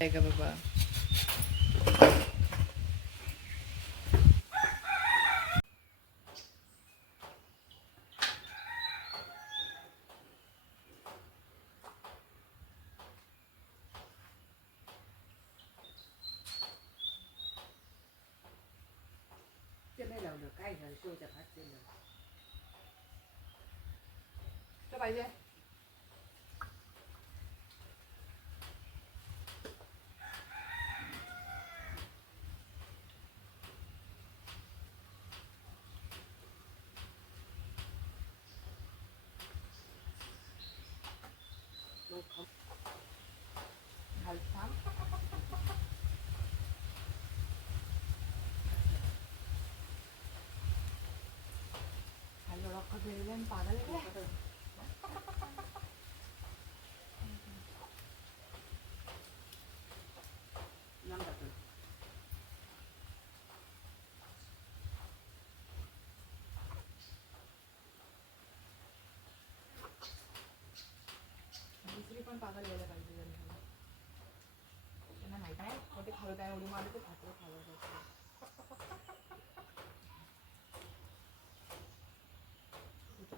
आहे का बाबा ते नाही लावलं काय झालं शेवच्या भात ते लावलं. तर पाहिजे खाल्लं आणि पागल दुसरी पण पागल यायला पाहिजे जरी त्यांना माहीत आहे मोठे खाऊ काय उडी मारले ते खातो खावं सगळं कापणार आहे तो आता कापून घ्यायची, किती घ्यायची? नको. भाजी नाही काय नाही फक्त कलर गेले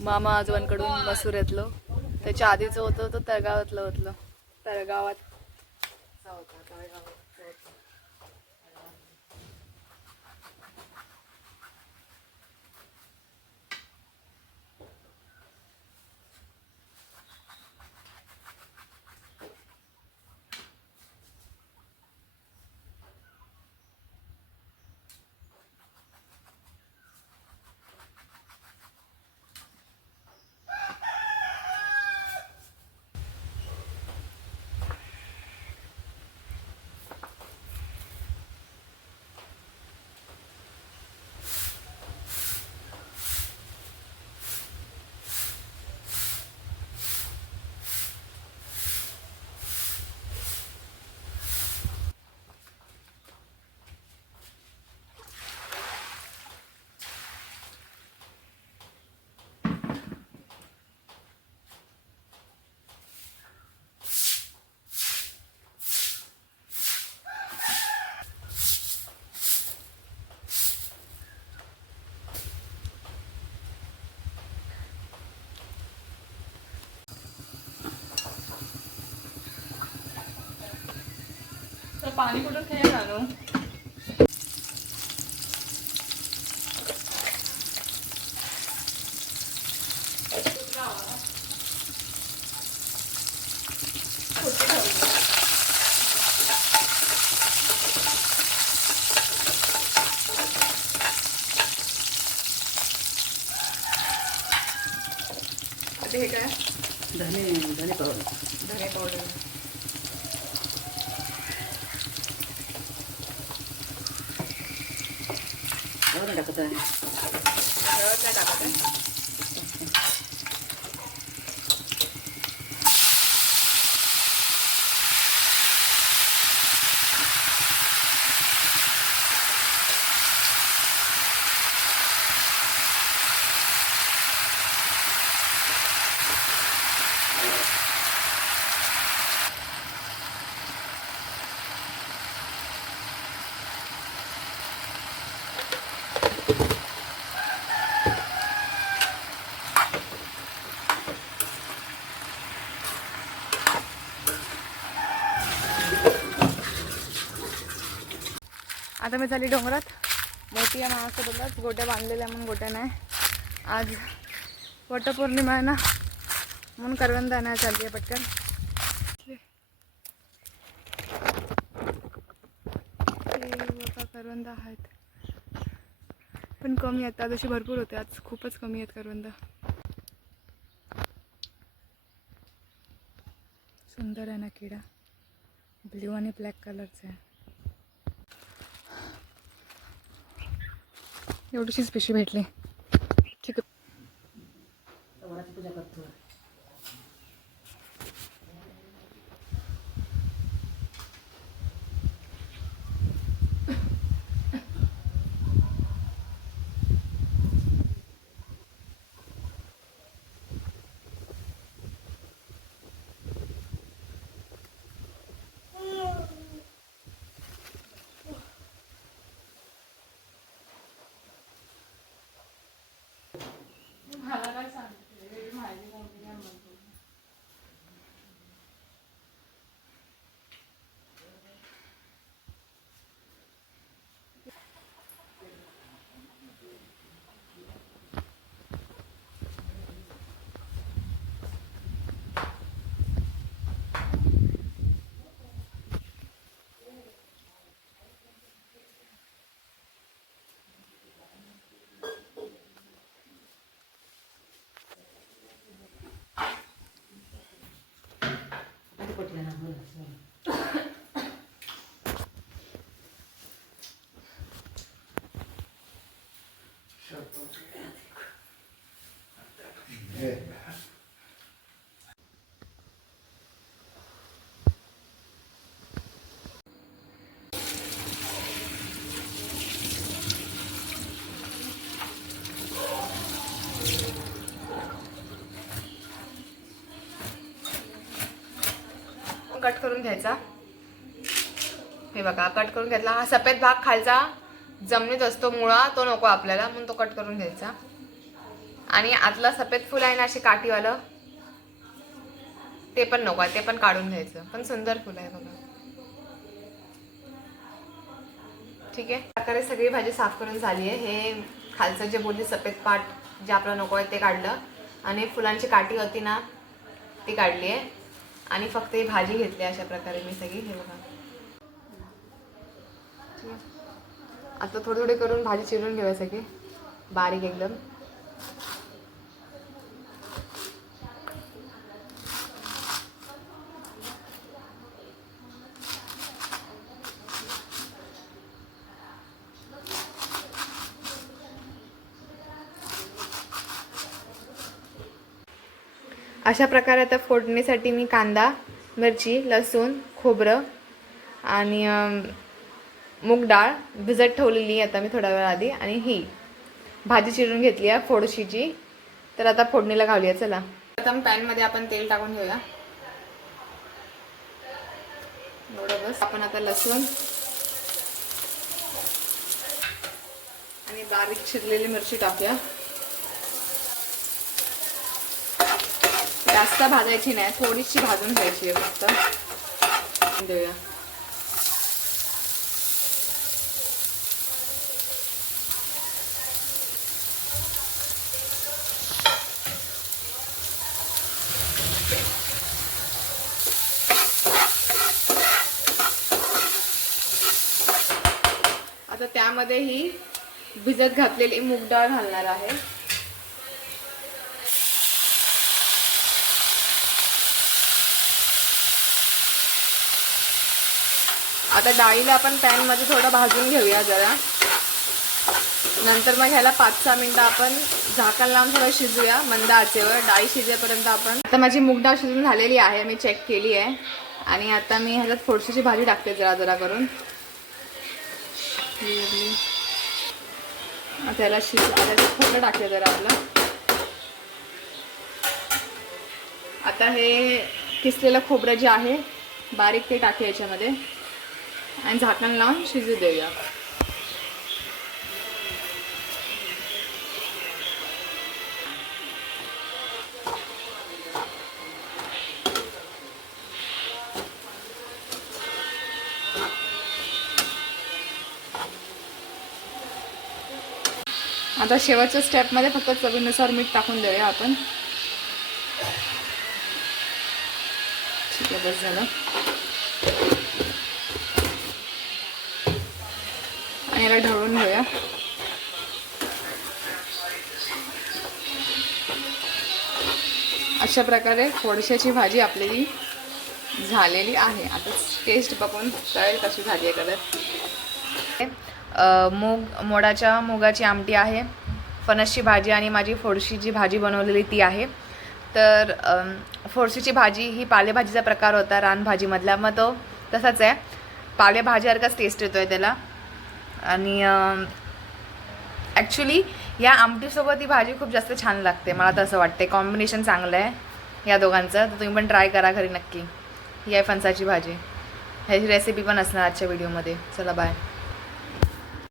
मामा आजोबांकडून मसुऱ्यातलं त्याच्या आधीचं होतं तो तळगावातलं होतलं तळगावात होता. तळगावात. पाणी कुठं खेळ आणू हे काय? धने धने पावडर. धने पावडर. एवढं टाकत आहे हळद काय टाकत आहे आता मी झाली डोंगरात. मोठी या माणसासोबतच गोट्या बांधलेल्या म्हणून गोट्या नाही. आज वटपौर्णिमा आहे ना म्हणून करवंद नाही चालली आहे पटकन. हे करवंद आहेत. पण कमी आहेत. त्या दिवशी भरपूर होते. आज खूपच कमी आहेत करवंद. सुंदर आहे ना किडा. ब्ल्यू आणि ब्लॅक कलरचा. आहे एवढीशीच पिशवी भेटली. कट करून घ्यायचा. हे बघा कट करून घेतला. हा सफेद भाग खालचा जमिनीत असतो मुळा तो नको आपल्याला म्हणून तो कट करून घ्यायचा. आणि आतला सफेद फुल आहे ना अशी काठीवालं ते पण नको आहे ते पण काढून घ्यायचं. पण सुंदर फुल आहे बघा. ठीक आहे? प्रकारे सगळी भाजी साफ करून झाली आहे. हे खालचं जे बोलली सफेद पाट जे आपलं नको आहे ते काढलं. आणि फुलांची काठी होती ना ती काढली आहे. आणि फक्त ही भाजी घेतली अशा प्रकारे मी सगळी हे बघा. ठीक आता थोडी थोडी करून भाजी चिरून घेऊया सगळी. बारीक एकदम. अशा प्रकारे आता फोडणीसाठी मी कांदा मिरची लसूण खोबरं आणि मूग डाळ भिजत ठेवलेली आहे आता मी थोड्या वेळ आधी आणि ही भाजी चिरून घेतली आहे फोडशीची. तर आता फोडणीला घालूया चला. प्रथम पॅनमध्ये आपण तेल टाकून घेऊया. एवढं बस. आपण आता लसूण आणि बारीक चिरलेली मिरची टाकूया. जास्त भाजायची नाही थोडीशी भाजून घ्यायची आहे फक्त. देऊया. आता त्यामध्ये ही भिजत घातलेली मूग डाळ घालणार आहे. आता डाळीला आपण पॅनमध्ये थोडं भाजून घेऊया जरा. नंतर मग ह्याला पाच सहा मिनटं आपण झाकण लावून थोडं शिजूया मंद आचेवर. डाळी शिजेपर्यंत आपण आता माझी मूग डाळ शिजून झालेली आहे मी चेक केली आहे. आणि आता मी ह्याच्यात फोडशीची भाजी टाकते जरा जरा करून. त्याला शिजू आता याला शिज टाकते जरा आपलं. आता हे किसलेलं खोबरं जे आहे बारीक ते टाके याच्यामध्ये. आणि झाकण लावून शिजू देऊया आता शेवटच्या स्टेपमध्ये फक्त चवीनुसार मीठ टाकून देऊया आपण. ठीक आहे बस झालं. याला ढवळून घेऊया. अशा प्रकारे फोडशाची भाजी आपलेली झालेली आहे. आता टेस्ट बघून कळेल कशी झाली आहे कलर. मूग मोडाच्या मुगाची आमटी आहे. फणसची भाजी आणि माझी फोडशीची भाजी बनवलेली ती आहे. तर फोडशीची भाजी ही पालेभाजीचा प्रकार होता रानभाजीमधला. मग तो तसाच आहे. पालेभाजीसारखाच टेस्ट येतो आहे त्याला. आणि ॲक्च्युली या आमटीसोबत ही भाजी खूप जास्त छान लागते मला तर असं वाटते कॉम्बिनेशन चांगलं आहे या दोघांचं. तर तुम्ही पण ट्राय करा घरी नक्की. ही आहे फणसाची भाजी. ह्याची रेसिपी पण असणार आजच्या व्हिडिओमध्ये चला बाय